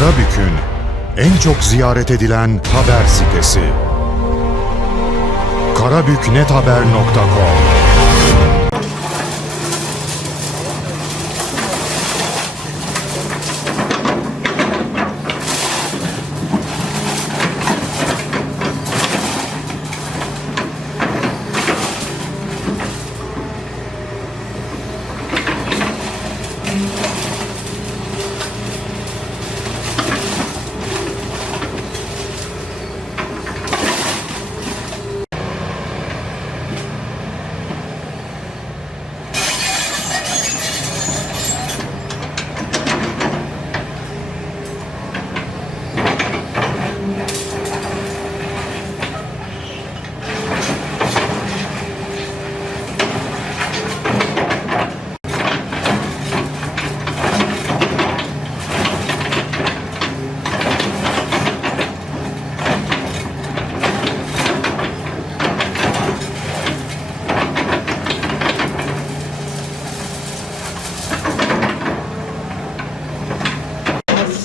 Karabük'ün en çok ziyaret edilen haber sitesi. karabüknethaber.com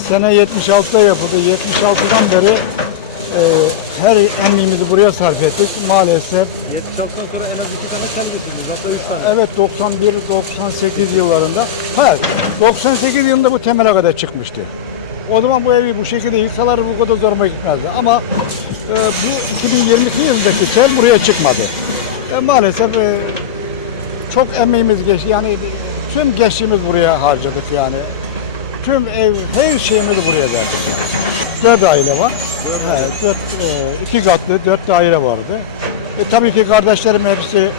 Sene 76'da yapıldı. 76'dan beri e, her emmiğimizi buraya sarf ettik. Maalesef 76'dan sonra en az iki tane kel getirdiniz. Hatta üç tane. evet 91-98 yıllarında. Ha 98 yılında bu temele kadar çıkmıştı. O zaman bu evi bu şekilde yıksalar bu kadar zoruma gitmezdi. Ama e, bu 2022 yılındaki sel buraya çıkmadı. E, maalesef e, çok emeğimiz geçti. Yani tüm geçtiğimiz buraya harcadık yani. Tüm ev, her şeyimizi buraya verdik yani. Dört aile var. Evet, dört, e, iki katlı dört daire vardı. E, tabii ki kardeşlerim hepsi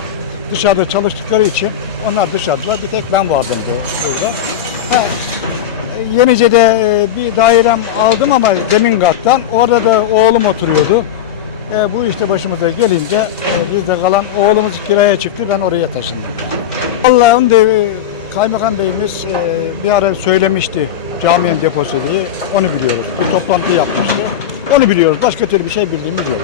dışarıda çalıştıkları için onlar dışarıda. Bir tek ben vardım bu, burada. Ha, e, Yenice'de e, bir dairem aldım ama zemin kattan. Orada da oğlum oturuyordu. E, bu işte başımıza gelince e, bizde kalan oğlumuz kiraya çıktı. Ben oraya taşındım. Allah'ın de, Kaymakam Bey'imiz e, bir ara söylemişti caminin deposu diye. Onu biliyoruz. Bir toplantı yapmıştı. Onu biliyoruz. Başka türlü bir şey bildiğimiz yok.